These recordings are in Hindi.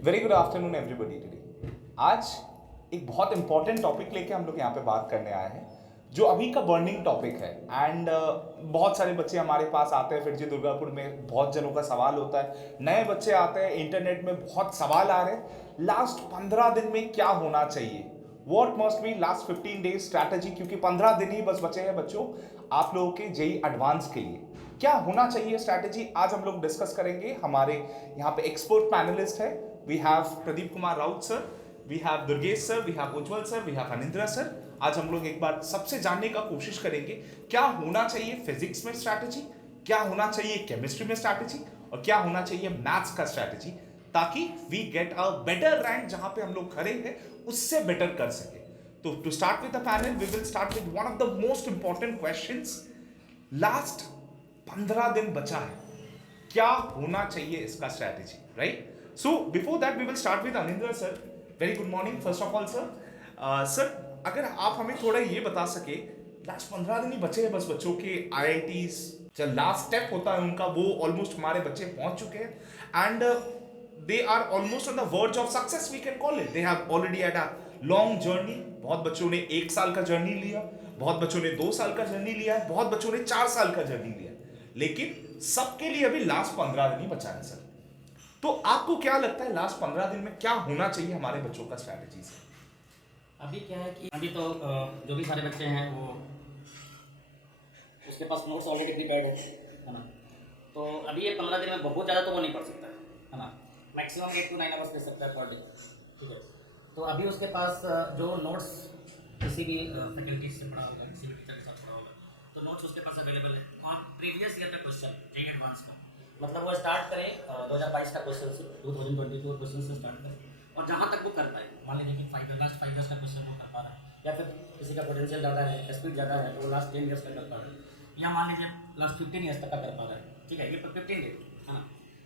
Very good afternoon everybody today. आज एक बहुत इंपॉर्टेंट टॉपिक लेके हम लोग यहाँ पे बात करने आए हैं, जो अभी का बर्निंग टॉपिक है। एंड बहुत सारे बच्चे हमारे पास आते हैं, फिर जी दुर्गापुर में बहुत जनों का सवाल होता है, नए बच्चे आते हैं, इंटरनेट में बहुत सवाल आ रहे हैं, लास्ट 15 दिन में क्या होना चाहिए, what must be last 15 days strategy, क्योंकि 15 दिन ही बस बचे हैं बच्चों आप लोगों के जेई एडवांस के लिए। क्या होना चाहिए स्ट्रैटेजी, आज हम लोग डिस्कस करेंगे। हमारे यहाँ पे एक्सपर्ट पैनलिस्ट है। We have Pradeep Kumar Raut sir, we have Durgesh sir, we have Ujjwal sir, we have Anindra sir. आज हम लोग एक बार सबसे जानने का कोशिश करेंगे क्या होना चाहिए फिजिक्स में स्ट्रैटेजी, क्या होना चाहिए केमिस्ट्री में स्ट्रैटेजी, और क्या होना चाहिए मैथ्स का स्ट्रैटेजी, ताकि we get a better rank, जहां पे हम लोग खड़े हैं उससे बेटर कर सके। तो to start with the panel we will start with one of the most important questions. Last 15 दिन बचा है, क्या होना चाहिए इसका strategy, right? So before that we will start with Anindra sir. Very good morning first of all sir. Sir, अगर आप हमें थोड़ा ये बता सके, लास्ट 15 दिन ही बचे हैं बस बच्चों के आईआईटीज, जो लास्ट स्टेप होता है उनका, वो ऑलमोस्ट हमारे बच्चे पहुंच चुके हैं। And they are almost on the verge of success, we can call it. They have already had a long journey. बहुत बच्चों ने 1 साल का जर्नी लिया, बहुत बच्चों ने 2 साल का जर्नी लिया है, बहुत बच्चों ने 4 साल का जर्नी लिया है, लेकिन सबके लिए अभी लास्ट 15 दिन ही बचा है सर। तो आपको क्या लगता है लास्ट 15 दिन में क्या होना चाहिए हमारे बच्चों का स्ट्रैटेजी से? अभी क्या है कि अभी तो जो भी सारे बच्चे हैं वो उसके पास नोट्स ऑलरेडी प्रिपेयर्ड है ना। तो अभी ये 15 दिन में बहुत ज़्यादा तो वो नहीं पढ़ सकता है ना। मैक्सिमम 8 to 9 आवर्स ले सकता है पर डे, ठीक है। तो अभी उसके पास जो नोट्स किसी भी फैकल्टी से पढ़ा होगा, किसी भी टीचर के साथ पढ़ा होगा, तो नोट्स उसके पास अवेलेबल है। और प्रीवियस ईयर का क्वेश्चन जेई एडवांस का, मतलब वो स्टार्ट करें 2022 का क्वेश्चन से, 2022 क्वेश्चन से स्टार्ट करें, और जहाँ तक वो कर पाए। मान लीजिए कि लास्ट 5 ईयर्स का क्वेश्चन वो कर पा रहा है, या फिर किसी का पोटेंशियल ज़्यादा है, स्पीड ज़्यादा है, तो वो लास्ट 10 ईयर्स का कर पा रहा है, या मान लीजिए लास्ट 15 ईयर्स तक का कर पा रहा है, ठीक है। ये 15 डेज है ना,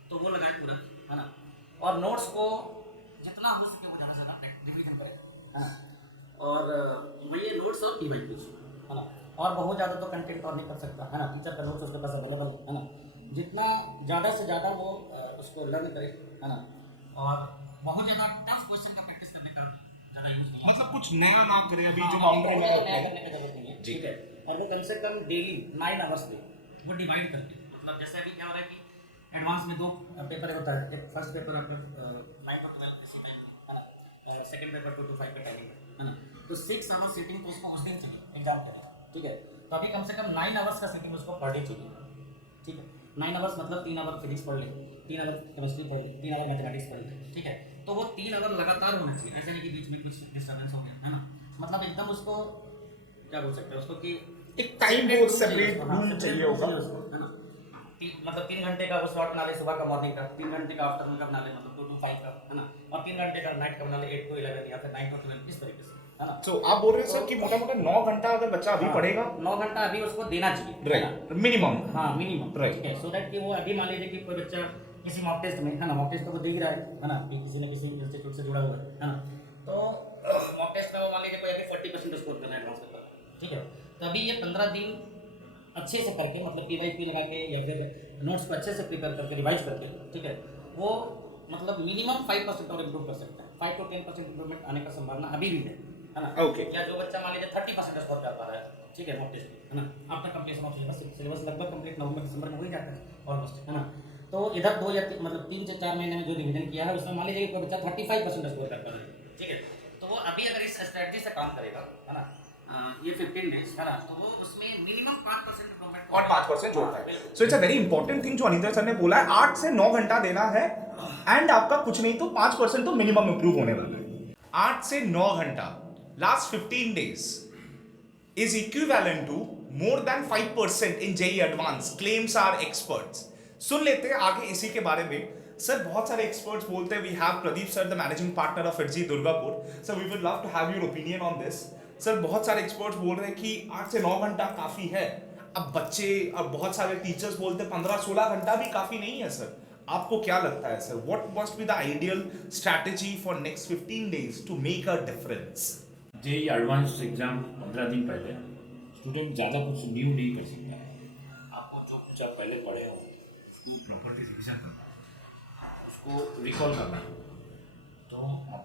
तो वो लगाए पूरा, है ना। और नोट्स को जितना हो सके वो ज़्यादा से ज़्यादा रिवीजन करें, है ना। और वही नोट्स और डिवाइड, है ना। और बहुत ज़्यादा तो कंटेंट और नहीं कर सकता, है ना। टीचर का नोट्स उसके पास अवेलेबल है ना। जितना ज़्यादा से ज़्यादा वो उसको लर्न करे, है ना। और बहुत ज़्यादा टफ क्वेश्चन का प्रैक्टिस करने का ज़्यादा यूज़ नहीं, मतलब कुछ नया ना करे अभी, जो बाउंड्री बाउंड्री में में नया करने की जरूरत नहीं है, जी। ठीक है। और वो कम से कम डेली 9 आवर्स में वो डिवाइड करके, मतलब जैसे अभी क्या हो रहा है कि एडवांस में 2 पेपर होता है। एक फर्स्ट पेपर आपका 9 to 12 इसी में, है ना। सेकंड पेपर 2 to 5 का टाइमिंग है ना। तो 6 आवर्स सीटिंग तो उसको उस दिन चाहिए एग्जाम के लिए, ठीक है। तो अभी कम से कम 9 आवर्स का सीटिंग उसको पर डे चाहिए, ठीक है। 9 आवर्स मतलब 3 आवर फिजिक्स पढ़ ले, 3 आवर केमिस्ट्री पढ़ ले, 3 आवर मैथमेटिक्स पढ़ ले, ठीक है। तो वो 3 आवर लगातार होना चाहिए, ऐसे नहीं कि बीच में कुछ डिस्टर्बेंस हो गया, है ना। मतलब एकदम उसको क्या बोल सकते हैं उसको कि एक टाइम वो सेपरेट रूम चाहिए होगा, है ना। मतलब 3 घंटे का वो स्लॉट बना ले सुबह का, मॉर्निंग का 3 घंटे का, आफ्टरनून का बना ले, मतलब 2 to 5 का, है ना। और 3 घंटे का नाइट का बना ले, 8 to 11 या फिर 9 to 12, इस तरीके से, है ना। तो आप बोल रहे हैं सर कि मोटा मोटा 9 घंटा अगर बच्चा अभी पढ़ेगा, 9 घंटा अभी उसको देना चाहिए, राइट, मिनिमम। हाँ मिनिमम, Right. ठीक है। सो दैट कि वो अभी मान लीजिए कि कोई बच्चा किसी मॉक टेस्ट में, है ना, मॉक टेस्ट तो वो दे ही रहा है ना, कि किसी न किसी इंस्टीट्यूट से जुड़ा हुआ है ना। तो मॉक टेस्ट में वो मान लीजिए कोई अभी 40% स्कोर करना है एडवांस पेपर, ठीक है। तो अभी ये 15 दिन अच्छे से करके, मतलब PYQ लगा के या फिर नोट्स को अच्छे से प्रिपेयर करके रिवाइज करके, ठीक है, वो मतलब मिनिमम 5% और इम्प्रूव कर सकता है। 5 to 10% इम्प्रूवमेंट आने का संभावना अभी भी है ना। Okay. या जो बच्चा मान लीजिए 30% स्कोर कर पा रहा है, ठीक है, मॉक टेस्ट में, है ना। आफ्टर कंप्लीशन ऑफ सिलेबस लगभग कंप्लीट नवंबर दिसंबर में हो ही जाता है ऑलमोस्ट, है ना। तो इधर 2 या मतलब 3 से 4 महीने में जो रिवीजन किया है उसमें मान लीजिए कोई बच्चा 35% स्कोर कर पा रहा है, ठीक है। तो वो अभी अगर इस स्ट्रेटजी से काम करेगा, है ना, ये 15 डेज, है ना, तो वो उसमें मिनिमम 5% इम्प्रूवमेंट और 5% जोड़ता है। So it's a very important thing जो अनिंद्रा सर ने बोला है, 8 से 9 घंटा देना है, एंड आपका कुछ नहीं तो 5% तो मिनिमम इंप्रूव होने वाला है। 8 से 9 घंटा last 15 days is equivalent to more than 5% in JEE Advanced, claims our experts. सुन लेते हैं आगे इसी के बारे में। सर, बहुत सारे एक्सपर्ट्स बोलते हैं, we have Pradeep sir the managing partner of FIITJEE Durgapur. Sir, we would love to have your opinion on this. Sir, बहुत सारे एक्सपर्ट्स बोल रहे हैं कि 8 से 9 घंटा काफी है। अब बच्चे और बहुत सारे टीचर्स बोलते हैं 15-16 घंटा भी काफी नहीं है। सर, आपको क्या लगता है sir, what must be the ideal strategy for next 15 days to make a difference? JEE advance exam 15 दिन पहले स्टूडेंट ज़्यादा कुछ न्यू नहीं कर सकता है। आपको जो बच्चा पहले पढ़े हो उसको प्रॉपर्टी रिविजन करना है, उसको रिकॉल करना है,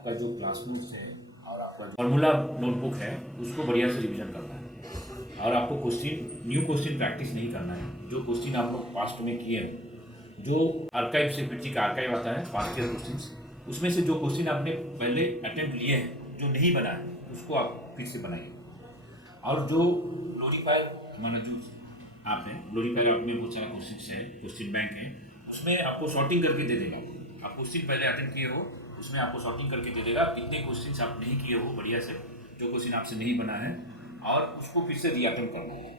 आपका जो क्लास नोट्स है और आपका फॉर्मूला नोटबुक है उसको बढ़िया से रिवीजन करना है। और आपको न्यू क्वेश्चन प्रैक्टिस नहीं करना है। जो क्वेश्चन आप लोग पास्ट में किए हैं, जो आर्काइव से फिर का आर्काइव आता है पास्ट ईयर क्वेश्चन, उसमें से जो क्वेश्चन आपने पहले अटेम्प्ट लिए हैं जो नहीं बना है उसको आप फिर से बनाइए। और जो ग्लोरीफायर हमारा जो आपने ग्लोरीफायर आप में बहुत सारा क्वेश्चन है, क्वेश्चन बैंक है, उसमें आपको शॉर्टिंग करके दे देगा। आप क्वेश्चन पहले अटेंड किए हो उसमें आपको शॉर्टिंग करके दे देगा कितने क्वेश्चन आप नहीं किए हो बढ़िया से, जो क्वेश्चन आपसे नहीं बना है, और उसको फिर से रीअटेम्प्ट करना है।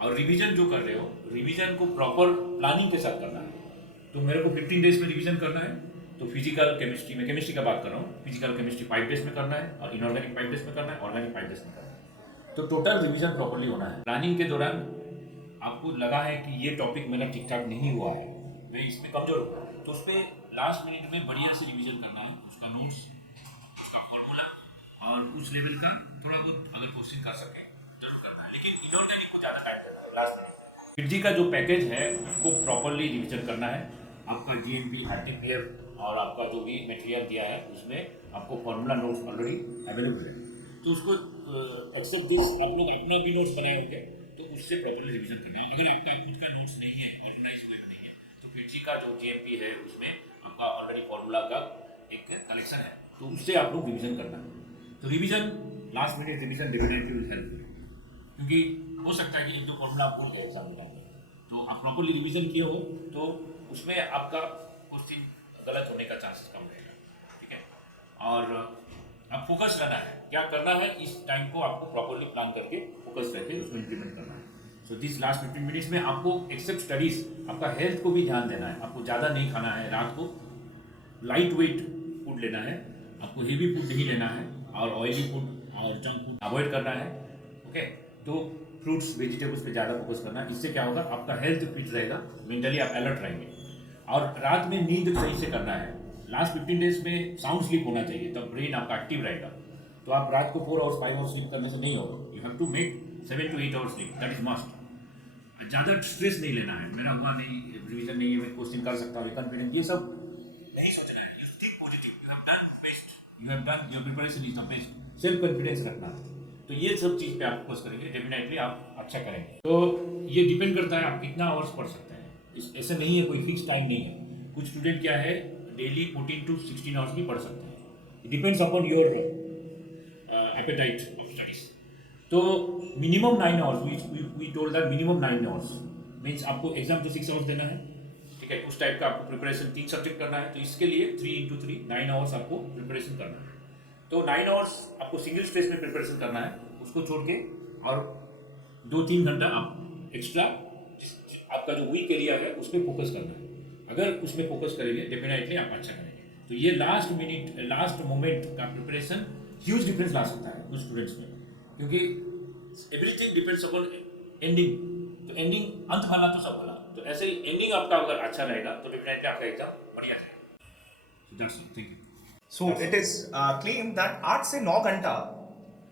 और रिवीजन जो कर रहे हो, रिवीजन को प्रॉपर प्लानिंग के साथ करना है। तो मेरे को 15 डेज में रिवीजन करना है, तो फिजिकल केमिस्ट्री में, केमिस्ट्री का बात कर रहा हूँ, फिजिकल केमिस्ट्री 5 डेज में करना है, और इनऑर्गेनिक 5 डेज में करना है, ऑर्गेनिक 5 डेज में करना है। तो टोटल रिवीजन प्रॉपरली होना है। प्लानिंग के दौरान आपको लगा है कि ये टॉपिक मेरा ठीक ठाक नहीं हुआ है, मैं इसमें कमजोर हूँ, तो उस पर लास्ट मिनट में बढ़िया से रिवीजन करना है, उसका नोट्स, उसका फॉर्मूला, और उस लेवल का थोड़ा बहुत अगर क्वेश्चन कर सके जरूर करना है। लेकिन इनऑर्गेनिक को ज़्यादा टाइम देना है लास्ट मिनट। फिर जी का जो पैकेज है उसको प्रॉपरली रिवीजन करना है। आपका GMP, RTPF और आपका जो भी मटेरियल दिया है उसमें आपको फॉर्मूला नोट्स ऑलरेडी अवेलेबल है, तो उसको एक्सेप्ट दिस आप लोग अपना भी नोट्स बनाए होंगे, तो उससे प्रॉपरली रिवीजन करना है। अगर आपका खुद का नोट्स नहीं है, ऑर्गेनाइज हुए नहीं है, तो फिर जी का जो GMP है उसमें आपका ऑलरेडी फॉर्मूला का एक कलेक्शन है, तो उससे आप लोग रिवीजन करना है। तो revision, last minute revision definitely will help, क्योंकि हो सकता है कि एक दो फॉर्मूला आप भूल गए एग्जाम टाइम में, तो आप प्रॉपरली रिवीजन किए हो तो उसमें आपका क्वेश्चन गलत होने का चांसेस कम रहेगा। ठीक है, और आप फोकस रहना है, क्या करना है इस टाइम को आपको प्रॉपरली प्लान करके फोकस करके उसको इम्प्लीमेंट करना है। सो दिस लास्ट 15 मिनट्स में आपको एक्सेप्ट स्टडीज, आपका हेल्थ को भी ध्यान देना है। आपको ज़्यादा नहीं खाना है, रात को लाइट वेट फूड लेना है, आपको हेवी फूड नहीं लेना है, और ऑयली फूड और जंक फूड अवॉइड करना है। ओके, तो फ्रूट्स वेजिटेबल्स पे ज़्यादा फोकस करना है। इससे क्या होगा, आपका हेल्थ फिट रहेगा, मेंटली आप अलर्ट रहेंगे। और रात में नींद सही से करना है। लास्ट 15 डेज में साउंड स्लीप होना चाहिए, तब ब्रेन आपका एक्टिव रहेगा। तो आप रात को 4 आवर्स 5 आवर्स स्लीप करने से नहीं होगा, you have to make 7 to 8 hours sleep, that is must. ज़्यादा स्ट्रेस नहीं लेना है, मेरा हुआ नहीं, रिविजन नहीं है, मैं क्वेश्चन कर सकता हूँ, कॉन्फिडेंस, ये सब नहीं सोचना है। You think positive, you have done best, you have done your preparation is the best, self confidence रखना है। तो ये सब चीज़ पे आप फोकस करेंगे, डेफिनेटली आप अच्छा करेंगे। तो ये डिपेंड करता है आप कितना आवर्स पढ़ सकते हैं। ऐसे नहीं है, कोई फिक्स टाइम नहीं है। कुछ स्टूडेंट क्या है, डेली 14 to 16 आवर्स भी पढ़ सकते हैं, it depends upon your appetite of studies. तो minimum 9 hours, we told that minimum 9 hours means आपको एग्जाम तो 6 आवर्स देना है। ठीक है, उस टाइप का आपको प्रिपरेशन 3 सब्जेक्ट करना है, तो इसके लिए 3 into 3 9 आवर्स आपको प्रिपरेशन करना है। तो 9 आवर्स आपको सिंगल स्पेस में प्रिपरेशन करना है, उसको छोड़ के, और 2-3 घंटा आप एक्स्ट्रा आपका जो वीक एरिया है उस पर फोकस करना है। अगर उसमें फोकस करेंगे डेफिनेटली आप अच्छा करेंगे। तो ये लास्ट मिनट, लास्ट मोमेंट का प्रिपरेशन ह्यूज डिफरेंस ला सकता है कुछ स्टूडेंट्स में, क्योंकि एवरीथिंग डिपेंड्स अपॉन एंडिंग। तो एंडिंग, अंत भला तो सब भला, तो ऐसे ही एंडिंग आपका अगर अच्छा रहेगा तो डेफिनेटली आपका एग्जाम बढ़िया जाएगा। That's all, thank you. So it is claimed that 8 से 9 घंटा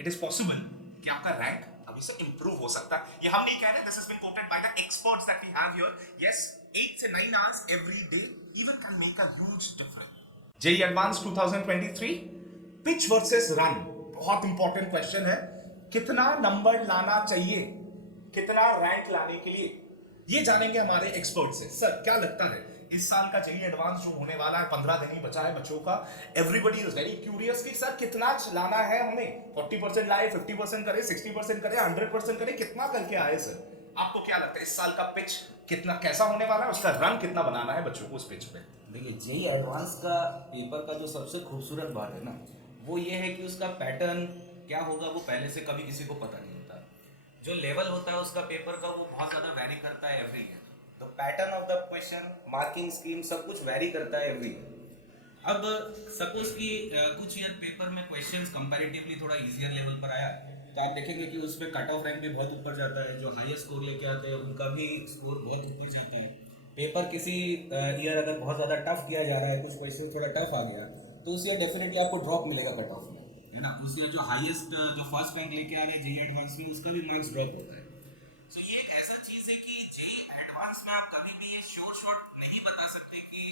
it is possible कि आपका रैंक अभी से improve हो सकता है। ये हम नहीं कह रहे, this has been quoted by the experts that we have here. Yes, 8 से 9 hours every day even can make a huge difference. JEE Advanced 2023 pitch versus run, बहुत इंपॉर्टेंट क्वेश्चन है। कितना नंबर लाना चाहिए, कितना रैंक लाने के लिए, ये जानेंगे हमारे एक्सपर्ट से। सर क्या लगता है इस साल का JEE एडवांस जो होने वाला है, 15 दिन ही बचा है बच्चों का, एवरीबडी इज वेरी क्यूरियस कि सर कितना लाना है हमें, 40% लाए, 50% करे, 60% करे, 100% करे, कितना करके आए सर? आपको क्या लगता है इस साल का पिच कितना, कैसा होने वाला है, उसका रन कितना बनाना है बच्चों को उस पिच पे? देखिए, जेई एडवांस का पेपर का जो सबसे खूबसूरत बात है ना, वो ये है कि उसका पैटर्न क्या होगा वो पहले से कभी किसी को पता नहीं होता। जो लेवल होता है उसका पेपर का वो बहुत ज़्यादा वैरी करता है एवरी ईयर। तो pattern of the question, marking scheme सब कुछ वैरी करता है एवरी ईयर। अब सपोज कि कुछ ईयर पेपर में क्वेश्चंस कंपैरेटिवली थोड़ा इजियर लेवल पर आया, तो आप देखेंगे कि उसमें कट ऑफ रैंक भी बहुत ऊपर जाता है। जो हाईएस्ट स्कोर लेके आते हैं उनका भी स्कोर बहुत ऊपर जाता है। पेपर किसी ईयर अगर बहुत ज़्यादा टफ किया जा रहा है, कुछ क्वेश्चन थोड़ा टफ आ गया, तो उस ईयर डेफिनेटली आपको ड्रॉप मिलेगा कट ऑफ में, है ना। उस ईयर जो हाईएस्ट जो फर्स्ट रैंक लेके आ रहे हैं जेई एडवांस में, उसका भी मार्क्स ड्रॉप होता है। सो ये एक ऐसा चीज़ है कि जेई एडवांस में आप कभी भी ये श्योर शॉट नहीं बता सकते कि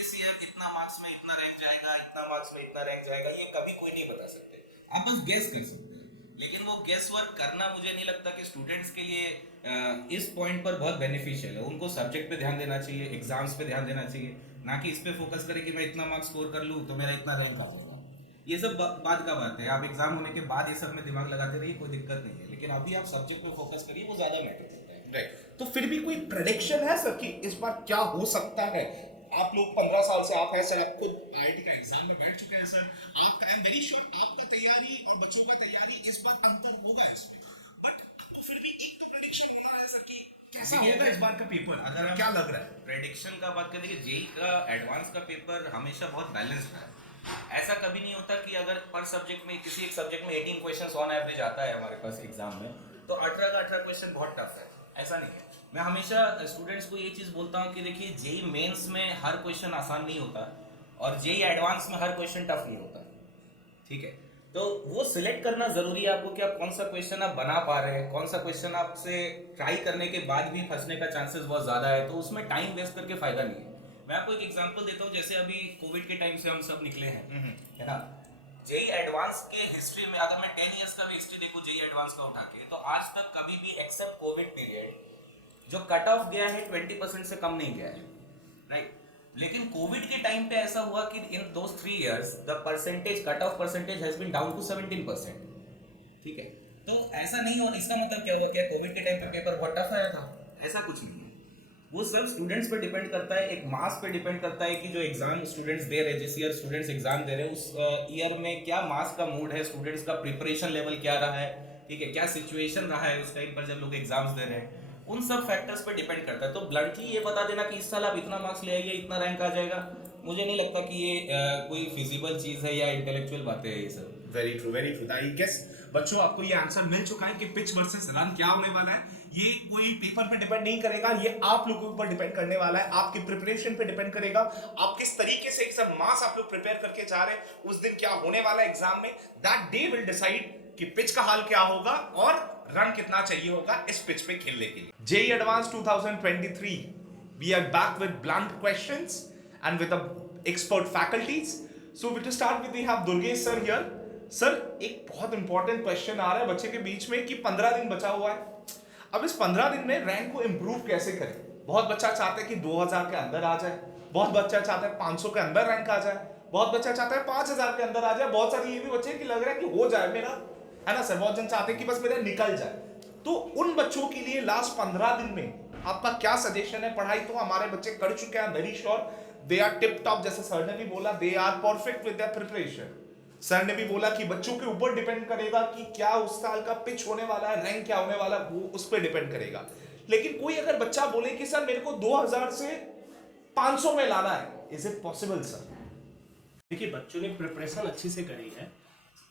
इस ईयर इतना मार्क्स में इतना रैंक जाएगा, इतना मार्क्स में इतना रैंक जाएगा, ये कभी कोई नहीं बता सकते, आप बस गेस कर सकते हैं। लेकिन वो गेस वर्क करना मुझे नहीं लगता कि स्टूडेंट्स के लिए इस पॉइंट पर बहुत बेनिफिशियल है। उनको सब्जेक्ट पे ध्यान देना चाहिए, एग्जाम्स पे ध्यान देना चाहिए, ना कि इस पे फोकस करें कि मैं इतना मार्क्स स्कोर कर लूँ तो मेरा इतना रैंक आ जाएगा। ये सब बाद का बात है, आप एग्जाम होने के बाद ये सब में दिमाग लगाते रहिए, कोई दिक्कत नहीं है, लेकिन अभी आप सब्जेक्ट पे फोकस करिए, वो ज्यादा मैटर करता है। राइट, तो फिर भी कोई प्रेडिक्शन है सर कि इस बार क्या हो सकता है? आप लोग 15 साल से आप हैं सर, आप खुद आईआईटी का एग्जाम में बैठ चुके हैं सर, आपका आई एम वेरी श्योर आपका तैयारी और बच्चों का तैयारी इस बार अंतर होगा इसमें, बट आपको फिर भी एक तो प्रेडिक्शन होना है सर कि कैसा होगा इस बार का पेपर, अगर हम क्या लग रहा है? प्रेडिक्शन का बात करें, देखिए जेई का एडवांस का पेपर हमेशा बहुत बैलेंस्ड है। ऐसा कभी नहीं होता कि अगर पर सब्जेक्ट में किसी एक सब्जेक्ट में 18 क्वेश्चंस ऑन एवरेज आता है हमारे पास एग्जाम में, तो 18 का 18 क्वेश्चन बहुत टफ है, ऐसा नहीं है। मैं हमेशा स्टूडेंट्स को ये चीज़ बोलता हूँ कि देखिए जेई मेंस में हर क्वेश्चन आसान नहीं होता और जेई एडवांस में हर क्वेश्चन टफ नहीं होता, ठीक है। तो वो सिलेक्ट करना ज़रूरी है आपको कि आप कौन सा क्वेश्चन आप बना पा रहे हैं, कौन सा क्वेश्चन आपसे ट्राई करने के बाद भी फंसने का चांसेस बहुत ज़्यादा है, तो उसमें टाइम वेस्ट करके फ़ायदा नहीं है। मैं आपको एक एग्जांपल देता हूँ, जैसे अभी कोविड के टाइम से हम सब निकले हैं, है ना। जेई एडवांस के हिस्ट्री में अगर मैं 10 इयर्स का भी हिस्ट्री देखूँ जेई एडवांस का उठा के, तो आज तक कभी भी एक्सेप्ट कोविड पीरियड जो कट ऑफ गया है 20% से कम नहीं गया है, राइट। लेकिन कोविड के टाइम पे ऐसा हुआ कि in those 3 years the percentage cut off percentage has been down to 17%, ठीक है। तो ऐसा नहीं हो, इसका मतलब क्या हुआ, क्या कोविड के टाइम पे पेपर बहुत टफ आया था? ऐसा कुछ नहीं है, वो सब स्टूडेंट्स पे डिपेंड करता है, एक मास पे डिपेंड करता है कि जो एग्जाम स्टूडेंट्स दे रहे हैं, जिस ईयर स्टूडेंट्स एग्जाम दे रहे हैं उस ईयर में क्या मास का मूड है, स्टूडेंट्स का प्रिपरेशन लेवल क्या रहा है, ठीक है, क्या सिचुएशन रहा है उस टाइम पर जब लोग एग्जाम्स दे रहे हैं, उन सब फैक्टर्स पे डिपेंड करता है। तो ब्लडली ये बता देना कि इस साल आप इतना मार्क्स ले आइए, इतना रैंक आ जाएगा, मुझे नहीं लगता कि ये कोई फिजिबल चीज़ है या इंटेलेक्चुअल बातें है ये सब। Very true, very true. I guess बच्चों आपको ये आंसर मिल चुका है कि पिच वर्सेस रन क्या होने वाला है। ये कोई पेपर पे डिपेंड नहीं करेगा, ये आप लोगों के ऊपर डिपेंड करने वाला है, आपकी प्रिपरेशन पे डिपेंड करेगा, आप किस तरीके से एक सब मास आप लोग प्रिपेयर करके जा रहे हैं, उस दिन क्या होने वाला है एग्जाम में, दैट डे विल डिसाइड कि पिच का हाल क्या होगा और रन कितना चाहिए होगा इस पिच पे खेलने के लिए। JEE advance 2023 we are back with blunt questions and with the expert faculties. So to start with we have Durgesh sir here. Sir एक बहुत इंपॉर्टेंट क्वेश्चन आ रहा है बच्चे के बीच में कि 15 दिन बचा हुआ है, अब इस 15 दिन में रैंक को इम्प्रूव कैसे करें? बहुत बच्चा चाहता है कि 2000 के अंदर आ जाए, बहुत बच्चा चाहता है 500 के अंदर रैंक आ जाए, बहुत बच्चा चाहता है 5000 के अंदर आ जाए, बहुत सारे ये भी बच्चे कि लग रहा है कि हो जाए मेरा, है ना सर, बहुत जन चाहते हैं कि बस मेरा निकल जाए। तो उन बच्चों के लिए लास्ट 15 दिन में आपका क्या सजेशन है? पढ़ाई तो हमारे बच्चे कर चुके हैं, very sure they are tip top, जैसे सर ने भी बोला they are perfect with their preparation. Sir ने भी बोला कि बच्चों के ऊपर डिपेंड करेगा कि क्या उस साल का पिच होने वाला है, रैंक क्या होने वाला है, वो उस पर डिपेंड करेगा। लेकिन कोई अगर बच्चा बोले कि सर मेरे को 2000 से 500 में लाना है, इज इट पॉसिबल सर? देखिए बच्चों ने प्रिपरेशन अच्छी से करी है,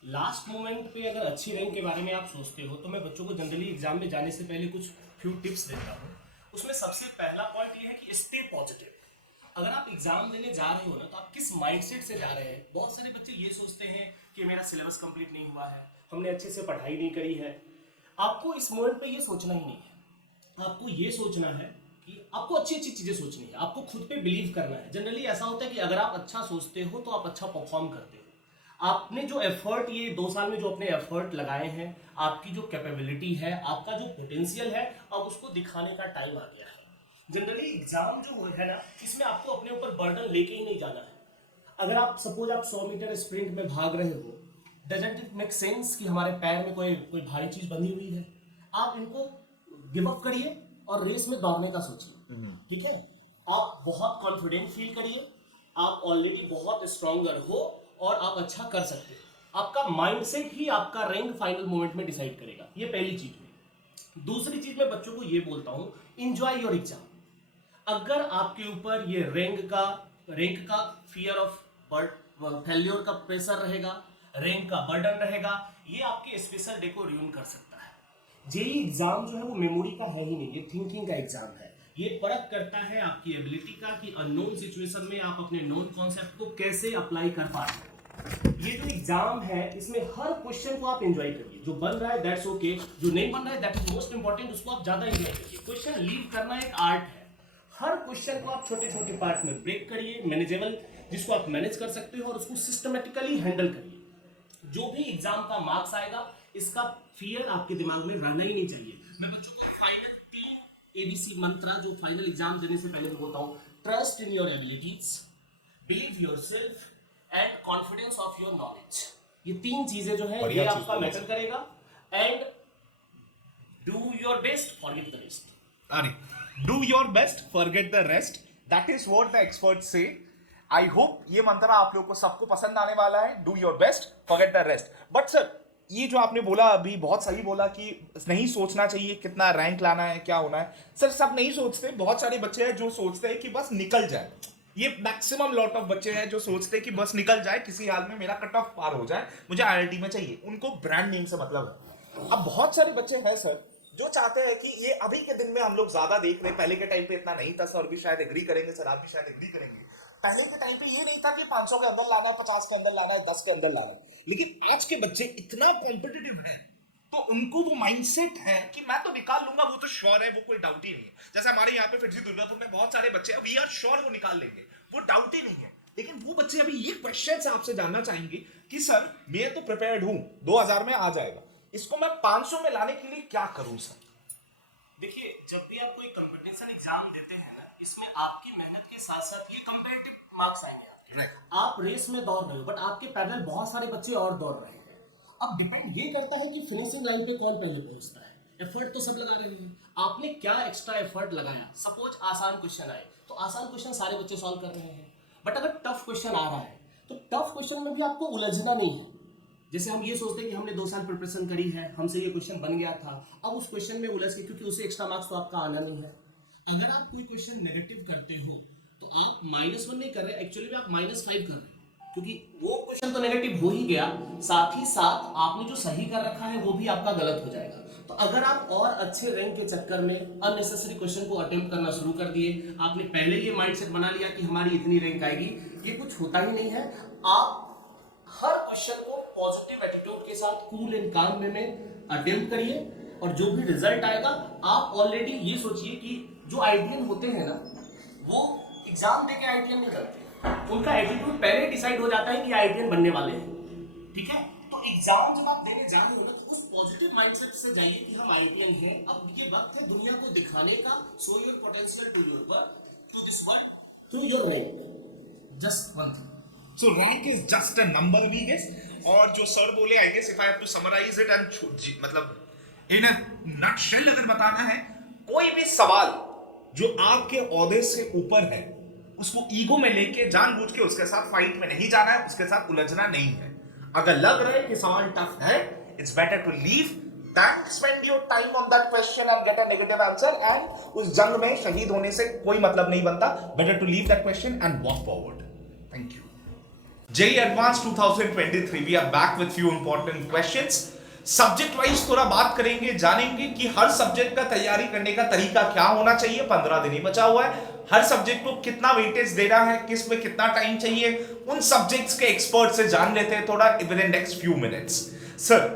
लास्ट मोमेंट पे अगर अच्छी रैंक के बारे में आप सोचते हो तो मैं बच्चों को जनरली एग्जाम में जाने से पहले कुछ फ्यू टिप्स देता हूँ। उसमें सबसे पहला पॉइंट ये है कि स्टे पॉजिटिव। अगर आप एग्जाम देने जा रहे हो ना तो आप किस माइंडसेट से जा रहे हैं। बहुत सारे बच्चे ये सोचते हैं कि मेरा सिलेबस कंप्लीट नहीं हुआ है, हमने अच्छे से पढ़ाई नहीं करी है। आपको इस मोमेंट पे ये सोचना ही नहीं है, आपको ये सोचना है कि आपको अच्छी अच्छी चीज़ें सोचनी है, आपको खुद पे बिलीव करना है। जनरली ऐसा होता है कि अगर आप अच्छा सोचते हो तो आप अच्छा परफॉर्म करते हो। आपने जो एफर्ट ये 2 साल में जो अपने एफर्ट लगाए हैं, आपकी जो कैपेबिलिटी है, आपका जो पोटेंशियल है, अब उसको दिखाने का टाइम आ गया है। जनरली एग्जाम जो है ना, इसमें आपको अपने ऊपर बर्डन लेके ही नहीं जाना है। अगर आप सपोज आप 100 मीटर स्प्रिंट में भाग रहे हो, डजंट इट मेक सेंस कि हमारे पैर में कोई भारी चीज बंधी हुई है। आप इनको गिव अप करिए और रेस में दौड़ने का सोचिए, ठीक है। आप बहुत कॉन्फिडेंट फील करिए, आप ऑलरेडी बहुत स्ट्रॉन्गर हो और आप अच्छा कर सकते हो। आपका माइंडसेट ही आपका रैंक फाइनल मोमेंट में डिसाइड करेगा। ये पहली चीज हुई। दूसरी चीज मैं बच्चों को ये बोलता हूँ, एंजॉय योर एग्जाम। अगर आपके ऊपर ये रैंक का फियर ऑफ फेल्योर का प्रेशर रहेगा, रैंक का बर्डन रहेगा, ये आपके स्पेशल डे को रूइन कर सकता है। जेईई एग्जाम जो है वो मेमोरी का है ही नहीं, ये थिंकिंग का एग्जाम है। ये परख करता है आपकी एबिलिटी का कि अननोन सिचुएशन में आप अपने नोन कॉन्सेप्ट को कैसे अप्लाई कर पा रहे हो। ये जो एग्जाम है इसमें हर क्वेश्चन को आप एंजॉय करिए। जो बन रहा है दैट्स ओके, जो नहीं बन रहा है दैट इज मोस्ट इंपॉर्टेंट, उसको आप ज्यादा एंजॉय करिए। क्वेश्चन लीव करना एक आर्ट है। हर क्वेश्चन को आप छोटे छोटे पार्ट में ब्रेक करिए, मैनेजेबल जिसको आप मैनेज कर सकते हो और उसको सिस्टमेटिकली हैंडल करिए। जो भी एग्जाम का मार्क्स आएगा, इसका फियर आपके दिमाग में रहना ही नहीं चाहिए। मैं बच्चों को फाइनल 3 ABC मंत्र जो फाइनल एग्जाम देने से पहले मैं बोलता हूँ, trust in your abilities, believe yourself and confidence of your knowledge. ये 3 चीजें जो है ये आपका मैटर करेगा। And do your best, forget the rest. अरे, do your best, forget the rest, that is what the experts say. I hope ये मंत्र आप लोगों को सबको पसंद आने वाला है। Do your best, forget the rest. But sir, ये जो आपने बोला अभी बहुत सही बोला कि नहीं सोचना चाहिए कितना रैंक लाना है, क्या होना है। सर, सब नहीं सोचते। बहुत सारे बच्चे हैं जो सोचते हैं कि बस निकल जाए। ये मैक्सिमम लॉट ऑफ बच्चे हैं जो सोचते हैं कि बस निकल जाए, किसी हाल में मेरा कट ऑफ पार हो जाए, मुझे आईआईटी में चाहिए। उनको ब्रांड नेम से मतलब है। अब बहुत सारे बच्चे हैं सर जो चाहते हैं कि ये अभी के दिन में हम लोग ज्यादा देख रहे हैं, पहले के टाइम पे इतना नहीं था। सर भी शायद एग्री करेंगे, सर आप भी शायद एग्री करेंगे। पहले के टाइम पे ये नहीं था कि 500 के अंदर लाना है, 50 के अंदर लाना है, 10 के अंदर लाना है। लेकिन आज के बच्चे इतना कॉम्पिटिटिव हैं, तो उनको वो माइंडसेट है कि मैं तो निकाल लूंगा, वो तो श्योर है, वो कोई डाउट ही नहीं है। जैसे हमारे यहाँ पे फिर जी दुर्गापुर में बहुत सारे बच्चे हैं, वी आर श्योर वो निकाल लेंगे, वो डाउट ही नहीं है। लेकिन वो बच्चे अभी ये क्वेश्चन से आपसे जानना चाहेंगे कि सर मैं तो प्रिपेयर्ड हूं, 2000 में आ जाएगा, इसको मैं 500 में लाने के लिए क्या करूं सर? देखिए, जब भी आप कोई कंपटीशन एग्जाम देते हैं ना, इसमें आपकी मेहनत के साथ साथ ये कंपेरेटिव मार्क्स आएंगे आपके। आप रेस में दौड़ रहे हो, बट आपके पैदल बहुत सारे बच्चे और दौड़ रहे हैं। अब डिपेंड ये करता है कि फिनिशिंग लाइन पे कौन पहले पहुंचता है। एफर्ट तो सब लगा रहे हैं, आपने क्या एक्स्ट्रा एफर्ट लगाया। सपोज आसान क्वेश्चन आए तो आसान क्वेश्चन सारे बच्चे सॉल्व कर रहे हैं, बट अगर टफ क्वेश्चन आ रहा है तो टफ क्वेश्चन में भी आपको उलझना नहीं है। जैसे हम ये सोचते हैं कि हमने 2 साल प्रिपरेशन करी है, हमसे ये क्वेश्चन बन गया था, अब उस क्वेश्चन में उलझ के, क्योंकि उसे एक्स्ट्रा मार्क्स तो आपका आना नहीं है। अगर आप कोई क्वेश्चन नेगेटिव करते हो तो आप -1 नहीं कर रहे, एक्चुअली में आप -5 कर रहे हो, क्योंकि वो क्वेश्चन तो नेगेटिव हो ही गया, साथ ही साथ आपने जो सही कर रखा है वो भी आपका गलत हो जाएगा। तो अगर आप और अच्छे रैंक के चक्कर में अननेसेसरी क्वेश्चन को अटेम्प्ट करना शुरू कर दिए, आपने पहले ये माइंडसेट बना लिया कि हमारी इतनी रैंक आएगी, ये कुछ होता ही नहीं है। आप हर क्वेश्चन को पॉजिटिव एटीट्यूड के साथ कूल एंड काम वे में अटेम्प्ट करिए, और जो भी रिजल्ट आएगा आप ऑलरेडी ये सोचिए कि जो आईटीएन होते हैं ना, वो एग्जाम देके आईटीएन नहीं बनते, उनका एटीट्यूड पहले डिसाइड हो जाता है कि आईटीएन बनने वाले हैं। ठीक है, तो एग्जाम जब आप देने जा रहे हो ना, तो उस पॉजिटिव माइंडसेट से जाइए कि हम आईटीएन हैं। अब ये वक्त है दुनिया को दिखाने का, show your potential to your work, to this world, to your rank. Just one thing, So rank is just a number, we guess. और जो सर बोले, I guess if I have to summarize it and मतलब in a nutshell अगर बताना है, कोई भी सवाल जो आपके औहदे से ऊपर है, उसको ईगो में लेके जानबूझ के उसके साथ फाइट में नहीं जाना है, उसके साथ उलझना नहीं है। अगर लग रहा है कि सवाल टफ है, it's better to leave than spend your time on that question and get a negative answer, and उस जंग में शहीद होने से कोई मतलब नहीं बनता। Better to leave that question and walk forward. Thank you. JEE Advanced 2023, we are back with few important questions. Subject wise थोड़ा बात करेंगे, जानेंगे कि हर सब्जेक्ट का तैयारी करने का तरीका क्या होना चाहिए। 15 दिन ही बचा हुआ है, हर सब्जेक्ट को कितना वेटेज देना है, किस में कितना टाइम चाहिए, उन सब्जेक्ट्स के एक्सपर्ट से जान लेते हैं थोड़ा within next few minutes. Sir,